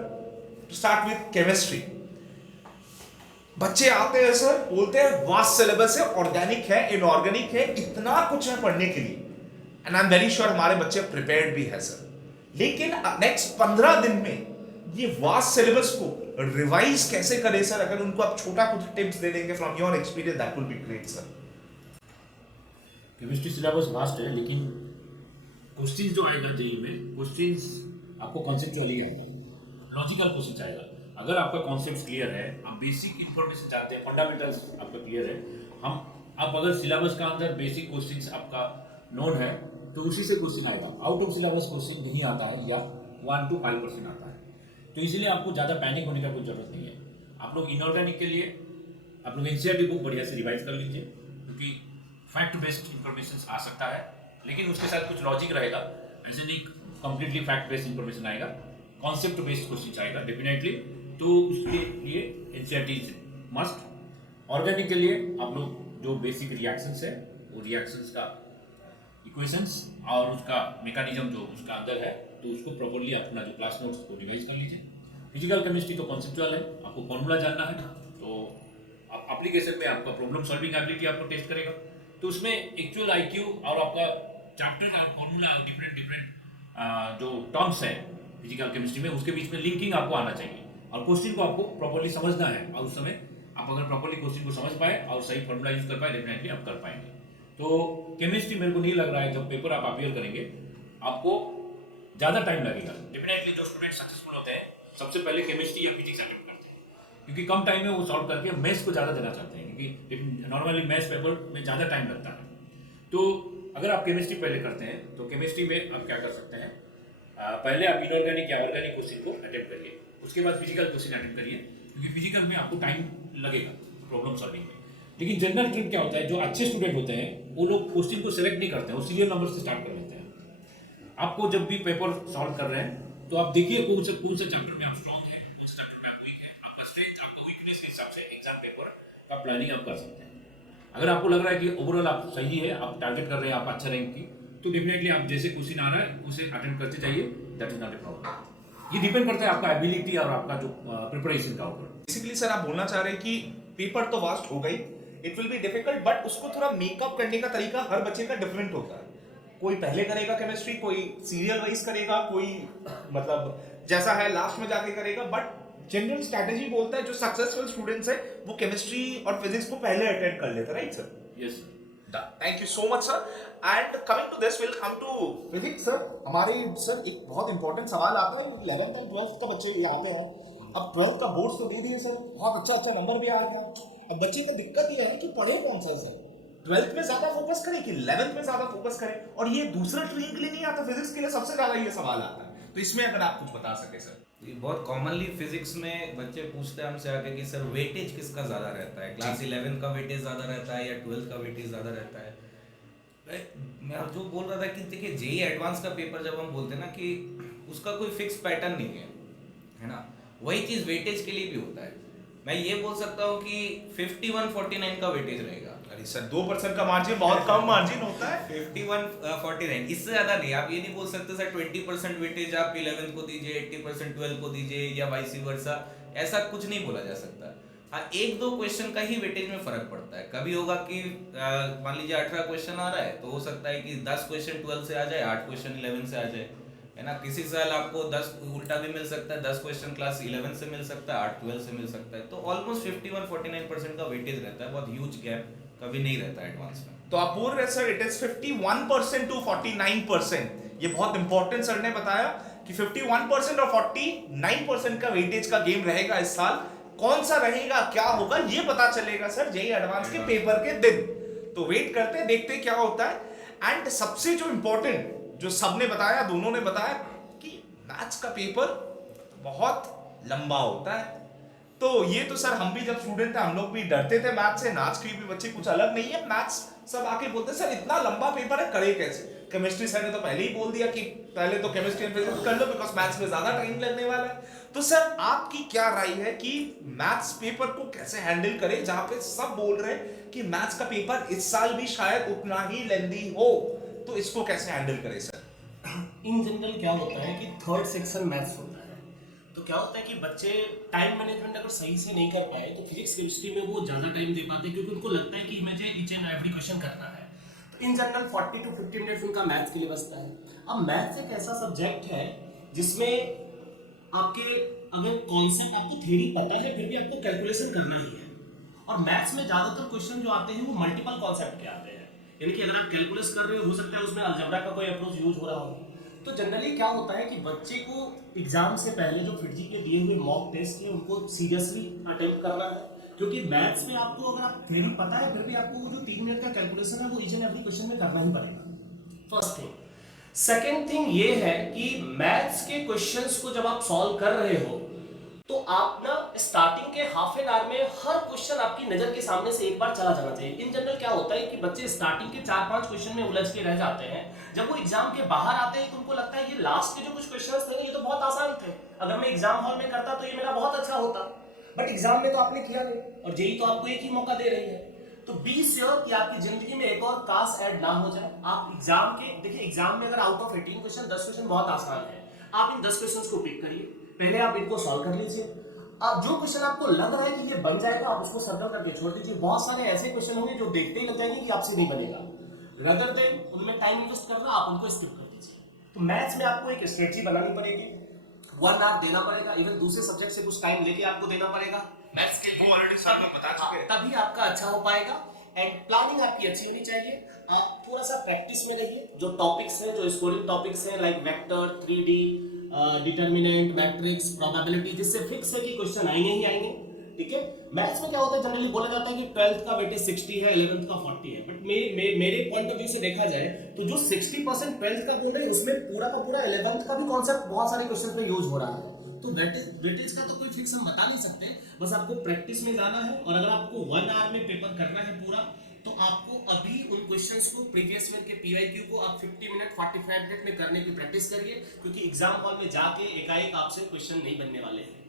to start with chemistry, बच्चे आते हैं सर, बोलते हैं वास्ट सिलेबस है, ऑर्गेनिक है, इनऑर्गेनिक है, इतना कुछ है पढ़ने के लिए, and I am very sure हमारे बच्चे प्रिपेयर्ड भी है सर। लेकिन नेक्स्ट 15 दिन में ये वास्ट सिलेबस को रिवाइज कैसे करें सर? अगर उनको आप छोटा कुछ टिप्स दे देंगे from your experience, that will be great sir. Chemistry syllabus vast है, लेकिन क्वेश्चंस जो आएगा जेईई में, क्वेश्चंस आपको कॉन्सेप्चुअली आएगा, लॉजिकल क्वेश्चन आएगा। अगर आपका कॉन्सेप्ट क्लियर है, आप बेसिक इंफॉर्मेशन जानते हैं, फंडामेंटल्स आपका क्लियर है, आप अगर सिलेबस का अंदर बेसिक क्वेश्चंस आपका नोन है तो उसी से क्वेश्चन आएगा। आउट ऑफ सिलेबस क्वेश्चन नहीं आता है या 1 to 5% आता है, तो इसीलिए आपको ज़्यादा पैनिक होने का कोई जरूरत नहीं है। आप लोग इनऑर्गेनिक के लिए आप लोग एनसीईआरटी बुक बढ़िया से रिवाइज कर लीजिए, क्योंकि फैक्ट बेस्ड इंफॉर्मेशन आ सकता है, लेकिन उसके साथ कुछ लॉजिक रहेगा। ऐसे नहीं कंप्लीटली फैक्ट बेस्ड इंफॉर्मेशन आएगा, कॉन्सेप्ट बेस्ड क्वेश्चन आएगा डेफिनेटली, तो उसके लिए एनसीईआरटी इज मस्ट। ऑर्गेनिक के लिए आप लोग जो बेसिक रिएक्शंस है, वो रिएक्शंस का इक्वेशंस और उसका मैकेनिज्म जो उसका अंदर है, तो उसको प्रॉपर्ली अपना जो क्लास नोट्स को रिवाइज कर लीजिए। फिजिकल केमिस्ट्री तो कॉन्सेप्चुअल है, आपको फॉर्मूला जानना है, तो एप्लीकेशन में आपका प्रॉब्लम सॉल्विंग एबिलिटी आपको टेस्ट करेगा, तो उसमें एक्चुअल आईक्यू और आपका चैप्टर का फॉर्मूला और डिफरेंट डिफरेंट जो टर्म्स है फिजिकल केमिस्ट्री में, उसके बीच में लिंकिंग आपको आना चाहिए और क्वेश्चन को आपको प्रॉपर्ली समझना है। और उस समय आप अगर प्रॉपर्ली क्वेश्चन को समझ पाए और सही फॉर्मूला यूज कर पाए, डेफिनेटली आप कर पाएंगे। तो केमिस्ट्री मेरे को नहीं लग रहा है जब पेपर आप अपियर करेंगे आपको ज़्यादा टाइम लगेगा। डेफिनेटली जो स्टूडेंट सक्सेसफुल होते हैं सबसे पहले केमिस्ट्री या फिजिक्स अटेम्प्ट करते हैं, क्योंकि कम टाइम में वो सॉल्व करके मैथ्स को ज़्यादा देना चाहते हैं, क्योंकि नॉर्मली मैथ्स पेपर में ज़्यादा टाइम लगता है। तो अगर आप केमिस्ट्री पहले करते हैं तो केमिस्ट्री में आप क्या कर सकते हैं, पहले आप इनऑर्गेनिक या ऑर्गेनिक क्वेश्चन को अटेम्प्ट करिए, उसके बाद फिजिकल क्वेश्चन अटेम्प्ट करिए, क्योंकि फिजिकल में आपको टाइम लगेगा प्रॉब्लम सॉल्विंग में। लेकिन जनरल ट्रेंड क्या होता है, जो अच्छे स्टूडेंट होते हैं वो लोग क्वेश्चन को सिलेक्ट नहीं करते हैं, वो सीरियल नंबर से स्टार्ट कर लेते हैं। आपको जब भी पेपर सॉल्व कर रहे हैं तो आप देखिए कौन से चैप्टर में आप स्ट्रॉन्ग है, कौन से चैप्टर में आप वीक है, आपका स्ट्रेंथ आपका वीकनेस के हिसाब से एग्जाम पेपर का प्लानिंग आप कर सकते हैं। अगर आपको लग रहा है कि ओवरऑल आप सही है, आप टारगेट कर रहे हैं आप अच्छा रैंक की, तो डेफिनेटली आप जैसे क्वेश्चन आ रहा है उसे अटेम्प्ट करते जाइए, that is not a problem. ये डिपेंड करता है आपका एबिलिटी और आपका जो प्रिपरेशन का ऊपर। बेसिकली सर आप बोलना चाह रहे हैं कि पेपर तो वास्ट हो गई, it will be difficult, but उसको थोड़ा मेकअप करने का तरीका हर बच्चे का डिफरेंट होता है। कोई पहले करेगा केमिस्ट्री, कोई सीरियल वाइज करेगा, कोई मतलब जैसा है लास्ट में जाके करेगा, बट जनरल स्ट्रैटेजी बोलता है जो सक्सेसफुल स्टूडेंट्स है वो केमिस्ट्री और फिजिक्स को पहले अटेंड कर लेते हैं, right sir? Yes thank you so much sir. And coming to this will come to physics sir. हमारे सर एक बहुत इंपॉर्टेंट सवाल आता है, 11th और 12th का बच्चे आते हैं, अब 12th का बोर्ड तो दे दिए सर, बहुत अच्छा नंबर भी आया था, अब बच्चे को दिक्कत ये है कि पढ़े कौन सा है सर, 12th में ज्यादा फोकस करें कि 11th में ज्यादा फोकस करें, और ये दूसरा ट्रेन के लिए नहीं आता, फिजिक्स के लिए सबसे ज्यादा ये सवाल आता है, तो इसमें अगर आप कुछ बता सके सर। ये बहुत कॉमनली फिजिक्स में बच्चे पूछते हैं हमसे आके कि सर वेटेज किसका ज़्यादा रहता है, क्लास 11 का वेटेज ज़्यादा रहता है या 12th का वेटेज ज़्यादा रहता है। मैं जो बोल रहा था कि देखिए जेईई एडवांस का पेपर जब हम बोलते हैं ना कि उसका कोई फिक्स पैटर्न नहीं है ना, वही चीज़ वेटेज के लिए भी होता है। मैं ये बोल सकता हूँ कि 51-49 का वेटेज रहेगा। अरे सर 2% का मार्जिन बहुत कम मार्जिन होता है। 51-49 इससे ज़्यादा नहीं। आप ये नहीं बोल सकते सर 20% वेटेज आप 11th को दीजिए, 80% 12th को दीजिए या वाइस वर्सा, ऐसा कुछ नहीं बोला जा सकता। हाँ, 1-2 क्वेश्चन का ही वेटेज में फर्क पड़ता है। कभी होगा कि मान लीजिए 18 क्वेश्चन आ रहा है तो हो सकता है कि 10 क्वेश्चन 12 से आ जाए, 8 क्वेश्चन 11 से आ जाए, है ना। किसी साल आपको 10 उल्टा भी मिल सकता है, 10 क्वेश्चन क्लास 11 से मिल सकता है, 8 12 से मिल सकता है। तो ऑलमोस्ट 51-49% का वेटेज रहता है, बहुत ह्यूज गैप कभी नहीं रहता है एडवांस में। तो आप बोल रहे सर इट इज 51% to 49%। ये बहुत इंपॉर्टेंट सर ने बताया कि 51% और 49% का वेटेज का गेम रहेगा इस साल। कौन सा रहेगा, क्या होगा, ये पता चलेगा सर जेईई एडवांस के पेपर के दिन। तो वेट करते हैं, देखते हैं क्या होता है। एंड सबसे जो इंपॉर्टेंट जो सबने बताया, दोनों ने बताया कि मैथ्स का पेपर बहुत लंबा होता है। तो ये तो सर हम भी जब स्टूडेंट थे हम लोग भी डरते थे मैथ्स से। आज के भी बच्चे कुछ अलग नहीं है, मैथ्स सब आके बोलते सर इतना लंबा पेपर है, करे कैसे। केमिस्ट्री सर ने तो पहले ही बोल दिया कि पहले तो केमिस्ट्री एंड फिजिक्स कर लो बिकॉज मैथ्स में ज्यादा टाइम लगने वाला है। तो सर आपकी क्या राय है कि मैथ्स पेपर को कैसे हैंडल करें, जहां पे सब बोल रहे हैं कि मैथ्स का पेपर इस साल भी शायद उतना ही लेंदी हो, तो इसको कैसे हैंडल करें सर? इन जनरल क्या होता है कि थर्ड सेक्शन मैथ्स होता है, तो क्या होता है कि बच्चे टाइम मैनेजमेंट अगर सही से नहीं कर पाए तो फिजिक्स केमिस्ट्री में वो ज़्यादा टाइम दे पाते हैं, क्योंकि उनको लगता है कि मुझे ईच एंड एवरी क्वेश्चन करना है। तो इन जनरल 40 to 50 मिनट्स उनका मैथ्स के लिए बचता है। अब मैथ्स एक ऐसा सब्जेक्ट है जिसमें आपके अगर कॉन्सेप्ट आपको थ्योरी पता है फिर भी आपको कैलकुलेशन करना ही है, और मैथ्स में ज़्यादातर क्वेश्चन जो आते हैं वो मल्टीपल कॉन्सेप्ट के आते हैं, यानी कि अगर आप कैलकुलेट कर रहे हो सकता है उसमें अलजेब्रा का कोई अप्रोच यूज हो रहा हो। तो जनरली क्या होता है कि बच्चे को एग्जाम से पहले जो फिटजी के दिए हुए मॉक टेस्ट है उनको सीरियसली अटेम्प्ट करना है, क्योंकि मैथ्स में आपको अगर आप थ्योरी पता है फिर भी आपको वो जो 3 मिनट का कैलकुलेशन है वो ईच एंड एवरी क्वेश्चन में करना ही पड़ेगा। First thing. सेकेंड थिंग ये है कि मैथ्स के क्वेश्चंस को जब आप सॉल्व कर रहे हो तो आप ना स्टार्टिंग के हाफ एन आवर में हर क्वेश्चन आपकी नजर के सामने से एक बार चला जाना चाहिए। इन जनरल क्या होता है कि बच्चे स्टार्टिंग के 4-5 क्वेश्चन में उलझ के रह जाते हैं, जब वो एग्जाम के बाहर आते हैं तो उनको लगता है ये लास्ट के जो कुछ क्वेश्चंस थे ये तो बहुत आसान थे, अगर मैं एग्जाम हॉल में करता तो ये मेरा बहुत अच्छा होता, बट एग्जाम में तो आपने किया नहीं, और जेईई तो आपको एक ही मौका दे रही है। तो बी श्योर कि आपकी जिंदगी में एक और काश ऐड ना हो जाए। आप एग्जाम के देखिए, एग्जाम में अगर आउट ऑफ 18 क्वेश्चन 10 क्वेश्चन बहुत आसान है, आप इन 10 क्वेश्चंस को पिक करिए, पहले आप इनको सॉल्व कर लीजिए। अब जो क्वेश्चन आपको लग रहा है कि ये बन जाएगा आप उसको सर्कल करके छोड़ दीजिए। बहुत सारे ऐसे क्वेश्चन होंगे जो देखते ही लग जाएंगे कि आपसे नहीं बनेगा। रदर देन उनमें टाइम इन्वेस्ट करना, आप उनको स्किप कर दीजिए। तो मैथ्स में आपको एक स्ट्रेटजी बनानी पड़ेगी, 1 आवर देना पड़ेगा, इवन दूसरे सब्जेक्ट से कुछ टाइम लेके आपको देना पड़ेगा मैथ्स के लिए। वो ऑलरेडी सर लोग बता चुके हैं। तभी आपका अच्छा हो पाएगा। एंड प्लानिंग आपकी अच्छी होनी चाहिए। आप थोड़ा सा प्रैक्टिस में रहिए, जो टॉपिक्स हैं, जो स्कोरिंग टॉपिक्स हैं like vector, 3D, determinant, matrix, probability, जिससे फिक्स है कि क्वेश्चन आएंगे ही आएंगे। ठीक है, मैथ्स में क्या होता है, जनरली बोला जाता है कि 12th का वेटेज 60 है, 11th का 40 है, बट मेरे पॉइंट ऑफ व्यू से देखा जाए तो जो 60% 12th का बोल रहे हैं उसमें पूरा का पूरा 11th का भी कॉन्सेप्ट बहुत सारे क्वेश्चन में यूज हो रहा है। तो वेटेज का तो कोई फिक्स हम बता नहीं सकते, बस आपको प्रैक्टिस में जाना है। और अगर आपको 1 आवर में पेपर करना है पूरा, तो आपको अभी उन क्वेश्चंस को, प्रीवियस ईयर के पीवाईक्यू को आप 50 मिनट 45 मिनट में करने की प्रैक्टिस करिए, क्योंकि एग्जाम हॉल में जाके एकाएक आपसे क्वेश्चन नहीं बनने वाले हैं।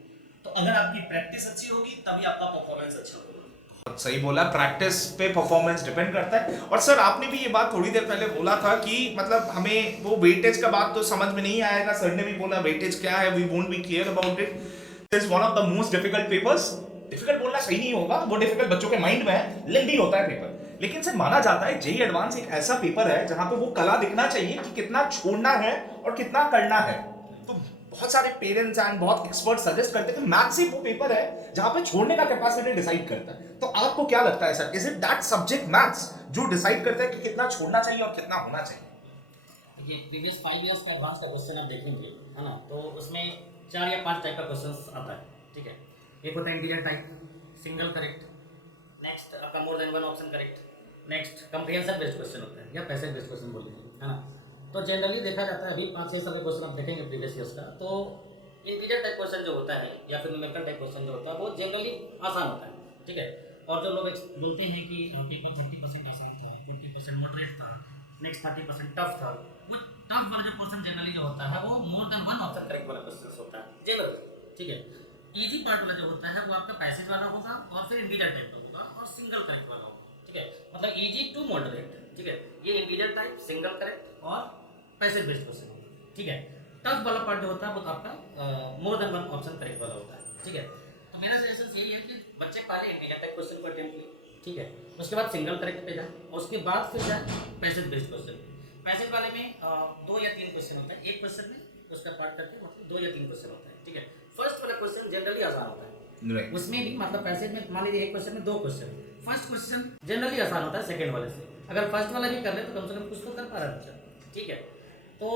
तो अगर आपकी प्रैक्टिस अच्छी होगी तभी आपका परफॉर्मेंस अच्छा होगा। बहुत सही बोला, प्रैक्टिस पे परफॉर्मेंस डिपेंड करता है। और सर आपने भी ये बात थोड़ी देर पहले बोला था कि मतलब हमें वो वेटेज का बात तो समझ में नहीं आएगा, सर ने भी बोला वेटेज क्या है, we won't be clear about it, this is one of the most difficult papers. Difficult बोलना सही नहीं होगा, वो डिफिकल्ट बच्चों के माइंड में है, लेंदी होता है पेपर। लेकिन सर माना जाता है जेईई एडवांस एक ऐसा पेपर है जहां पे वो कला दिखना चाहिए कि कितना छोड़ना है और कितना करना है। तो बहुत सारे पेरेंट्स एंड बहुत एक्सपर्ट सजेस्ट करते हैं कि मैथ्स ही वो पेपर है जहां पे छोड़ने का कैपेसिटी डिसाइड करता है। तो आपको क्या लगता है sir, is it that subject maths जो डिसाइड करता है कि कितना छोड़ना चाहिए और कितना होना चाहिए? देखिए प्रीवियस 5 इयर्स का एडवांस का क्वेश्चन आप देखेंगे, है ना, तो उसमें 4 या 5 टाइप का क्वेश्चन आता है। ठीक है, एक होता है integer type, single correct, next आपका more than one option correct, next comprehension based question होता है या पैसेज बेस्ड क्वेश्चन बोलते हैं, है ना। तो जनरली देखा जाता है अभी 5-6 साल के क्वेश्चन आप देखेंगे प्रीवियस ईयर्स का, तो इंटीजर टाइप क्वेश्चन जो होता है या फिर न्यूमेरिकल टाइप क्वेश्चन जो होता है वो जनरली आसान होता है। ठीक है, और जो लोग बोलते हैं कि पेपर 40% आसान था, 20% मॉडरेट था, नेक्स्ट 30% टफ था, वो टफ वाला जो क्वेश्चन जनरली जो होता है वो मोर देन वन ऑप्शन करेक्ट वाला क्वेश्चन होता है जनरली। ठीक है, इजी पार्ट वाला जो होता है वो आपका पैसेज वाला होगा और फिर इंटीजर टाइप का होगा और सिंगल करेक्ट वाला होगा। ठीक है, मतलब इजी टू मॉडरेट। ठीक है, ये इंटीजर टाइप, सिंगल करेक्ट और पैसेज बेस्ड क्वेश्चन होगा। ठीक है, टफ वाला पार्ट जो होता है वो आपका more than one option correct वाला होता है। ठीक है, तो मेरा सजेशन यही है कि बच्चे पहले इंटीजर टाइप क्वेश्चन को अटेम्प्ट करें। ठीक है, उसके बाद सिंगल करेक्ट पे जाए, उसके बाद फिर जाए पैसेज बेस्ड क्वेश्चन। पैसेज वाले में 2 या 3 क्वेश्चन होता है, एक क्वेश्चन में उसका पार्ट करके मतलब 2 या 3 क्वेश्चन होता है। ठीक है, फर्स्ट वाला क्वेश्चन जनरली आसान होता है, उसमें भी मतलब पैसेज में मान लीजिए एक क्वेश्चन में 2 क्वेश्चन, फर्स्ट क्वेश्चन जनरली आसान होता है सेकंड वाले से। अगर फर्स्ट वाला भी कर ले तो कम से कम कुछ तो कर पा रहा है बच्चा। ठीक है, तो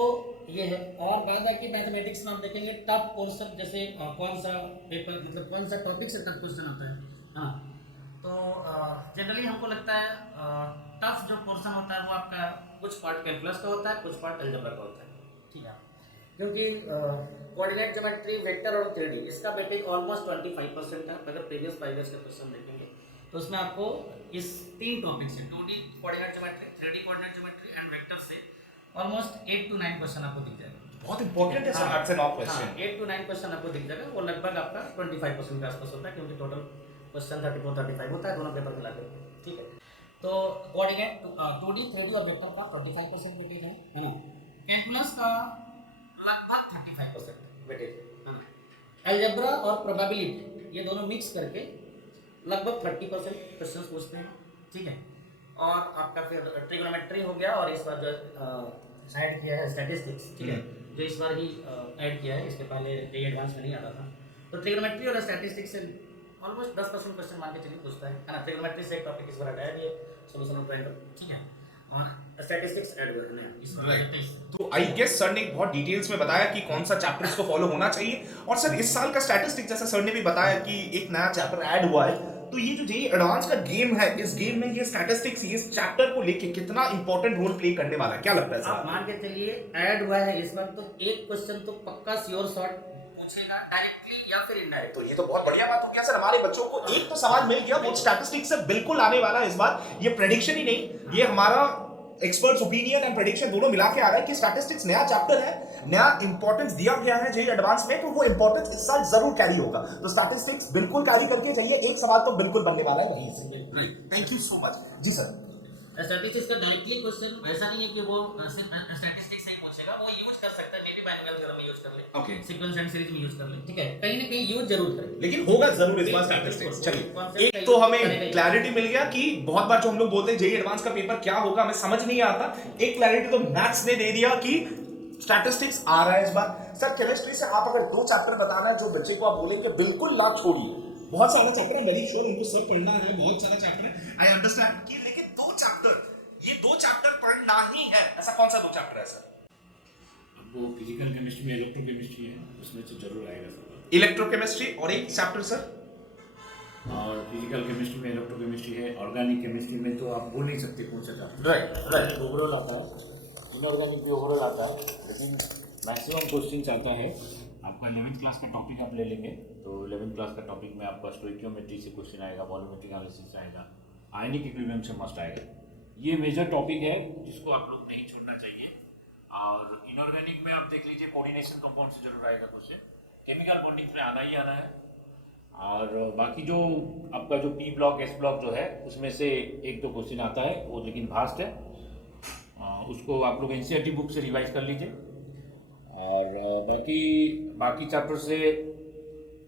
ये है। और बाद बाकी मैथमेटिक्स में हम देखेंगे टफ पोर्शन, जैसे कौन सा पेपर मतलब कौन सा टॉपिक से टफ क्वेश्चन होता है। हाँ, तो जनरली हमको लगता है टफ जो पोर्शन होता है वो आपका कुछ पार्ट कैलकुलस का होता है, कुछ पार्ट अलजेब्रा का होता है। ठीक है, क्योंकि कोऑर्डिनेट ज्योमेट्री, वेक्टर और 3D इसका वेटेज ऑलमोस्ट 25% है। अगर प्रीवियस 5 इयर्स का क्वेश्चन देखेंगे तो उसमें आपको इस 3 टॉपिक से 2D coordinate geometry, 3D coordinate geometry and vector से ऑलमोस्ट 8 to 9 क्वेश्चन आपको दिख जाएगा। बहुत इंपॉर्टेंट है sir, maths and all question. 8 to 9 question आपको दिख जाएगा, वो लगभग आपका 25% के आसपास होता है, क्योंकि टोटल क्वेश्चन 34-35 होता है दोनों पेपर मिला के। ठीक है, तो कोऑर्डिनेट 2D, 3D और वेक्टर का 25% वेटेज है ना। कैलकुलस का लगभग 35% वेटेज है ना। अलजेब्रा और प्रोबेबिलिटी ये दोनों मिक्स करके लगभग 30% क्वेश्चन पूछते हैं। ठीक है, और आपका फिर ट्रिग्नोमेट्री हो गया, और इस बार जो ऐड किया है स्टैटिस्टिक्स। ठीक है, जो इस बार ही ऐड किया है, इसके पहले जेईई एडवांस में नहीं आता था। तो ट्रिग्नोमेट्री और स्टैटिस्टिक्स से ऑलमोस्ट 10% क्वेश्चन मान के चलिए पूछता है ना। ट्रिग्नोमेट्री से एक टॉपिक इस बार हटाया भी है, सॉल्यूशन ऑफ ट्रायंगल। ठीक है, और स्टैटिस्टिक्स ऐड हुआ है इस बार। तो आई गेस सर ने बहुत डिटेल्स में बताया कि कौन सा चैप्टर इसको फॉलो होना चाहिए। और सर इस साल का स्टैटिस्टिक्स, जैसा सर ने भी बताया कि एक नया चैप्टर ऐड हुआ है, तो ये जो जेईई एडवांस का गेम है, इस गेम में ये स्टैटिस्टिक्स इस चैप्टर को लेके कितना इंपॉर्टेंट रोल प्ले करने वाला है, क्या लगता है आप सर? मान के चलिए ऐड हुआ है इस बार, तो एक क्वेश्चन तो पक्का श्योर शॉट पूछेगा, डायरेक्टली या फिर इनडायरेक्ट। तो ये तो बहुत बढ़िया बात हो गया सर, हमारे बच्चों को एक तो सवाल मिल गया, वो स्टैटिस्टिक्स से बिल्कुल आने वाला है इस बार। ये प्रेडिक्शन ही नहीं, ये हमारा एक्सपर्ट्स ओपिनियन एंड प्रेडिक्शन दोनों मिला के आ रहा है कि स्टैटिस्टिक्स नया चैप्टर है, नया इंपॉर्टेंस दिया गया है जेईई एडवांस में, तो वो इंपॉर्टेंस इस साल जरूर कैरी होगा। तो स्टैटिस्टिक्स बिल्कुल कैरी करके जाइए, एक सवाल तो बिल्कुल बनने वाला है वहीं से। थैंक यू सो मच जी सर। स्टैटिस्टिक्स का डायरेक्टली क्वेश्चन ऐसा नहीं है कि वो सिर्फ स्टैटिस्टिक्स से ही पूछेगा, वो यूज कर सकता है, may be binomial theorem use कर ले। Okay. सीक्वेंस एंड सीरीज में यूज कर ले, ठीक है, कहीं ना कहीं यूज जरूर करें। लेकिन होगा जरूर इस बार बिल्कुल, स्टैटिस्टिक्स। बिल्कुल, चलिए, concept एक का तो use हमें करेगा ही। क्लैरिटी मिल गया कि बहुत बार जो हम लोग बोलते हैं जेई एडवांस का पेपर क्या होगा हमें समझ नहीं आता, एक क्लैरिटी तो मैथ्स ने दे दिया कि स्टैटिस्टिक्स आ रहा है इस बार। सर केमिस्ट्री से आप अगर 2 चैप्टर बताना है जो बच्चे को आप बोलेंगे बिल्कुल ना छोड़िए, बहुत सारा चैप्टर है, वेरी श्योर उनको सब पढ़ना है, बहुत सारा चैप्टर है, आई अंडरस्टैंड कि लेकिन 2 चैप्टर, ये 2 चैप्टर पढ़ना ही है, ऐसा कौन सा 2 चैप्टर है सर? वो फिजिकल केमिस्ट्री में इलेक्ट्रोकेमिस्ट्री है, उसमें से जरूर आएगा सर। इलेक्ट्रोकेमिस्ट्री और एक चैप्टर सर, और फिजिकल केमिस्ट्री में इलेक्ट्रोकेमिस्ट्री है, ऑर्गेनिक केमिस्ट्री में तो आप बोल नहीं सकते कौन सा चैप्टर। राइट। ओवरऑल आता है, इनऑर्गेनिक भी ओवरऑल आता है, लेकिन मैक्सिमम क्वेश्चन आता है आपका 11th क्लास का टॉपिक आप ले लेंगे तो 11th क्लास का टॉपिक में आपका स्टोइकियोमेट्री से क्वेश्चन आएगा, वॉल्यूमेट्रिक एनालिसिस आएगा, आयनिक इक्विलिब्रियम से मस्ट आएगा। ये मेजर टॉपिक है जिसको आप लोग नहीं छोड़ना चाहिए। और इनऑर्गेनिक में आप देख लीजिए कोऑर्डिनेशन कंपाउंड से जरूर आएगा क्वेश्चन, केमिकल बॉन्डिंग में आना ही आना है। और बाकी जो आपका जो पी ब्लॉक एस ब्लॉक जो है उसमें से 1-2 क्वेश्चन आता है, वो लेकिन भास्ट है, उसको आप लोग एनसीईआरटी बुक से रिवाइज कर लीजिए। और बाकी चैप्टर से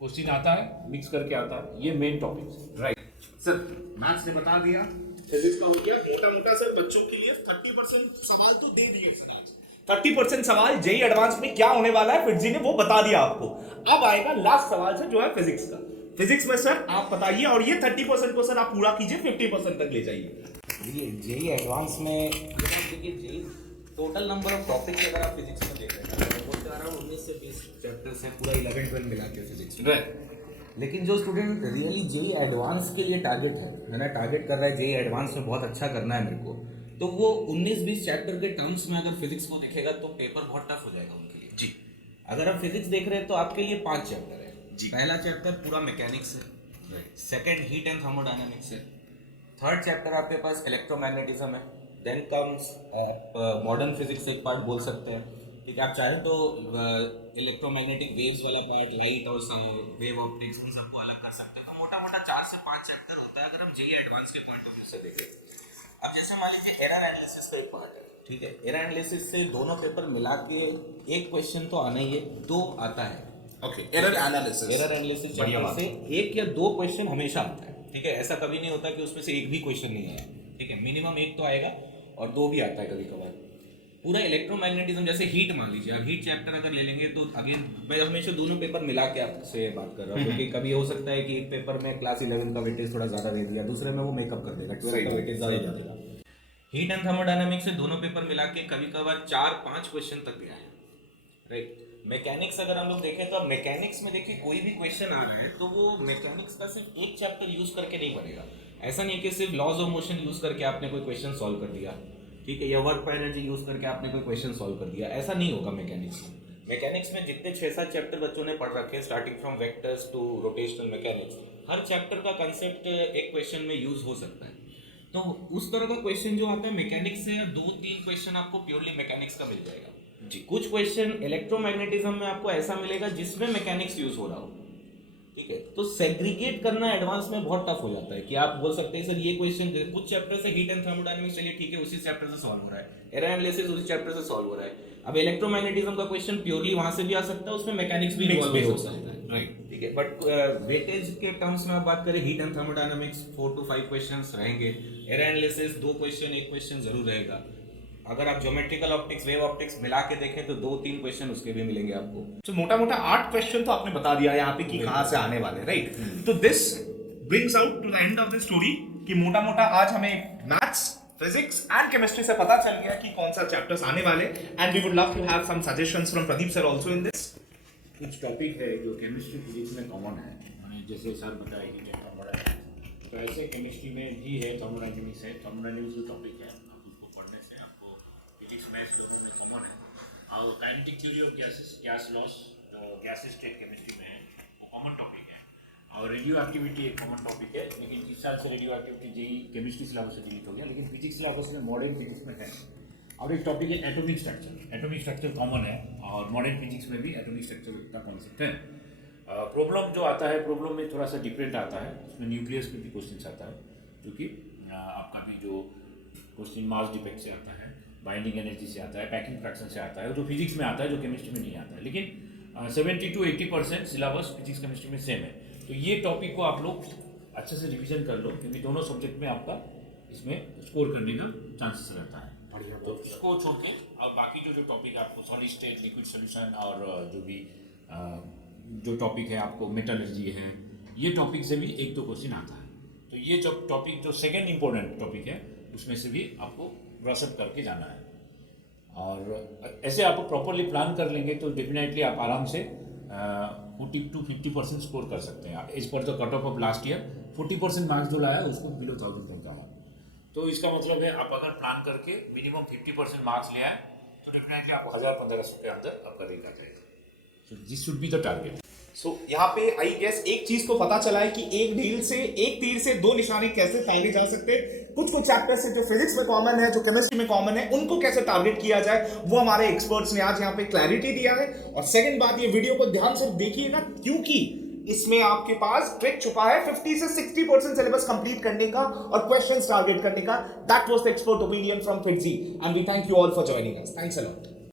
क्वेश्चन आता है, मिक्स करके आता है, ये main topic. Right sir, maths ने बता दिया, फिजिक्स का हो गया, मोटा मोटा सर बच्चों के लिए 30% सवाल तो दे दिए सर आज। 30% सवाल जेई एडवांस में क्या होने वाला है फिटजी ने वो बता दिया आपको। अब आएगा लास्ट सवाल सर जो है फिजिक्स का। फिजिक्स में सर आप बताइए, और ये 30% को सर आप पूरा कीजिए, 50% तक ले जाइए। ये जेई एडवांस में देखिए JEE total number of topics अगर आप फिजिक्स में देख रहे हैं तो बोलते आ रहा हूँ 19 से 20 चैप्टर्स हैं पूरा 11-12 मिला के फिजिक्स में। लेकिन जो स्टूडेंट रियली जेई एडवांस के लिए टारगेट है, मैंने टारगेट कर रहा है जेई एडवांस में बहुत अच्छा करना है मेरे को, तो वो 19-20 चैप्टर के टर्म्स में अगर फिजिक्स को देखेगा तो पेपर बहुत टफ हो जाएगा उनके लिए। जी। अगर आप फिजिक्स देख रहे हैं तो आपके लिए 5 चैप्टर है। पहला चैप्टर पूरा मैकेनिक्स है, सेकेंड हीट एंड थर्मोडायनेमिक्स है, थर्ड चैप्टर आपके पास इलेक्ट्रोमैग्नेटिज्म है, देन कम्स मॉडर्न फिजिक्स एक पार्ट बोल सकते हैं, ठीक है। आप चाहें तो इलेक्ट्रोमैग्नेटिक वेव्स वाला पार्ट, लाइट और वेव ऑप्टिक्स, उन सबको अलग कर सकते हैं। तो मोटा मोटा 4 से 5 चैप्टर होता है अगर हम जेई एडवांस के पॉइंट ऑफ व्यू से देखें। अब जैसे मान लीजिए एरर एनालिसिस का एक पार्ट है, ठीक है। एरर एनालिसिस से दोनों पेपर मिला के एक क्वेश्चन तो आना ही है, 2 आता है। Okay, error analysis. Error analysis से 1 या 2 क्वेश्चन हमेशा आता है, ठीक है। ऐसा कभी नहीं होता कि उसमें से एक भी क्वेश्चन नहीं आया, ठीक है। मिनिमम 1 तो आएगा और 2 भी आता है कभी कभार। पूरा इलेक्ट्रोमैग्नेटिज्म जैसे हीट मान लीजिए, आप हीट चैप्टर अगर ले लेंगे तो अगेन मैं हमेशा दोनों पेपर मिला के आपसे बात कर रहा हूँ, क्योंकि कभी हो सकता है कि एक पेपर में क्लास 11 का वेटेज थोड़ा ज़्यादा दे दिया, दूसरे में वो मेकअप कर देगा, 12 का वेटेज ज़्यादा दे देगा। हीट एंड थर्मोडायनामिक्स से दोनों पेपर मिला के कभी कभार 4-5 क्वेश्चन तक भी आए, राइट। मैकेनिक्स अगर हम लोग देखें तो अब मैकेनिक्स में देखिए कोई भी क्वेश्चन आ रहा है तो वो मैकेनिक्स का सिर्फ एक चैप्टर यूज करके नहीं बनेगा। ऐसा नहीं है कि सिर्फ लॉज ऑफ मोशन यूज करके आपने कोई क्वेश्चन सॉल्व कर दिया, ठीक है, या वर्क पर एनर्जी यूज करके आपने कोई क्वेश्चन सॉल्व कर दिया, ऐसा नहीं होगा मैकेनिक्स में। मैकेनिक्स में जितने 6-7 चैप्टर बच्चों ने पढ़ रखे हैं, starting from vectors to rotational mechanics, हर चैप्टर का कंसेप्ट एक क्वेश्चन में यूज हो सकता है। तो उस तरह का क्वेश्चन जो आता है मैकेनिक्स से 2-3 क्वेश्चन आपको प्योरली मैकेनिक्स का मिल जाएगा जी। कुछ क्वेश्चन इलेक्ट्रोमैग्नेटिज्म में आपको ऐसा मिलेगा जिसमें मैकेनिक्स यूज हो रहा हो, ठीक है। तो सेग्रीगेट करना एडवांस में बहुत टफ हो जाता है कि आप बोल सकते हैं सर ये क्वेश्चन कुछ चैप्टर से हीट एंड थर्मोडायनामिक्स चलिए ठीक है उसी चैप्टर से सॉल्व हो रहा है, एरर एनालिसिस उसी चैप्टर से सॉल्व हो रहा है। अब इलेक्ट्रोमैग्नेटिज्म का क्वेश्चन प्योरली वहां से भी आ सकता है, उसमें मैकेनिक्स भी इन्वॉल्व हो सकता है, राइट, ठीक है। बट वेटेज के टर्म्स में आप बात करें heat and thermodynamics 4 to 5 questions रहेंगे, एरर एनालिसिस 2 क्वेश्चन 1 क्वेश्चन जरूर रहेगा। अगर आप ज्योमेट्रिकल ऑप्टिक्स वेव ऑप्टिक्स मिला के देखें तो 2-3 क्वेश्चन उसके भी मिलेंगे आपको। तो मोटा मोटा 8 क्वेश्चन तो आपने बता दिया यहाँ पे कि कहाँ से आने वाले, राइट। तो this brings out to the end of the story कि मोटा मोटा आज हमें मैथ्स, फिजिक्स एंड केमिस्ट्री से पता चल गया कि कौन सा चैप्टर्स आने वाले, and we would love to have some suggestions from Pradeep sir also in this. कुछ टॉपिक है जो केमिस्ट्री फिजिक्स में कॉमन है, मैंने जैसे सर बताया कि थर्मोडायनामिक्स, तो ऐसे केमिस्ट्री में भी है, थर्मोडायनामिक्स है। थर्मोडायनामिक्स जो टॉपिक है आप उसको पढ़ने से आपको फिजिक्स मैथ्स दोनों में कॉमन है। और kinetic theory of gases, gas laws, gases state chemistry में है, वो कॉमन टॉपिक है। और रेडियो एक्टिविटी एक कॉमन टॉपिक है, लेकिन इस साल से radioactivity JEE chemistry syllabus से डिलीट हो गया, लेकिन फिजिक्स सिलेबस में मॉडर्न फिजिक्स में है। और एक टॉपिक है atomic structure. Atomic structure common है और मॉडर्न फिजिक्स में भी एटॉमिक स्ट्रक्चर का कॉन्सेप्ट है। प्रॉब्लम जो आता है, प्रॉब्लम में थोड़ा सा डिफरेंट आता है, उसमें न्यूक्लियस पे भी क्वेश्चन आता है, क्योंकि आपका भी जो क्वेश्चन मास डिफेक्ट से आता है, बाइंडिंग एनर्जी से आता है, पैकिंग फ्रैक्शन से आता है, जो फिजिक्स में आता है, जो केमिस्ट्री में नहीं आता है। लेकिन 70 to 80% सिलेबस फिजिक्स केमिस्ट्री में सेम है। तो ये टॉपिक को आप लोग अच्छे से रिवीजन कर लो, क्योंकि दोनों सब्जेक्ट में आपका इसमें स्कोर करने का चांसेस रहता है। बढ़िया। तो इसको छोड़ के और बाकी जो टॉपिक है आपको सॉलिड स्टेट, लिक्विड सॉल्यूशन और जो भी जो टॉपिक है आपको मेटलर्जी है, ये टॉपिक से भी एक दो क्वेश्चन आता है। तो ये जो टॉपिक जो सेकेंड इंपॉर्टेंट टॉपिक है उसमें से भी आपको ब्रशअप करके जाना है। और ऐसे आप प्रॉपरली प्लान कर लेंगे तो डेफिनेटली आप आराम से 40 to 50% स्कोर कर सकते हैं। As per the cut off last year 40% marks जो लाया उसको बिलो 1000 तक का है। तो इसका मतलब है आप अगर प्लान करके मिनिमम 50% मार्क्स ले आए तो डेफिनेटली आपको 1000-1500 के अंदर आपका रैंक आ जाएगा। So this should be the target. So यहाँ पे आई गेस एक चीज तो पता चला है कि एक तीर से दो निशाने कैसे ताके जा सकते हैं। कुछ चैप्टर्स है जो फिजिक्स में कॉमन है, जो केमिस्ट्री में कॉमन है, उनको कैसे टारगेट किया जाए वो हमारे एक्सपर्ट्स ने आज यहाँ पे क्लैरिटी दिया है। और सेकंड बात, ये वीडियो को ध्यान से देखिएगा क्योंकि इसमें आपके पास ट्रिक छुपा है 50 से 60% सिलेबस कंप्लीट करने का और क्वेश्चंस टारगेट करने का। That was the expert opinion from FIITZY and we thank you all for joining us. Thanks a lot.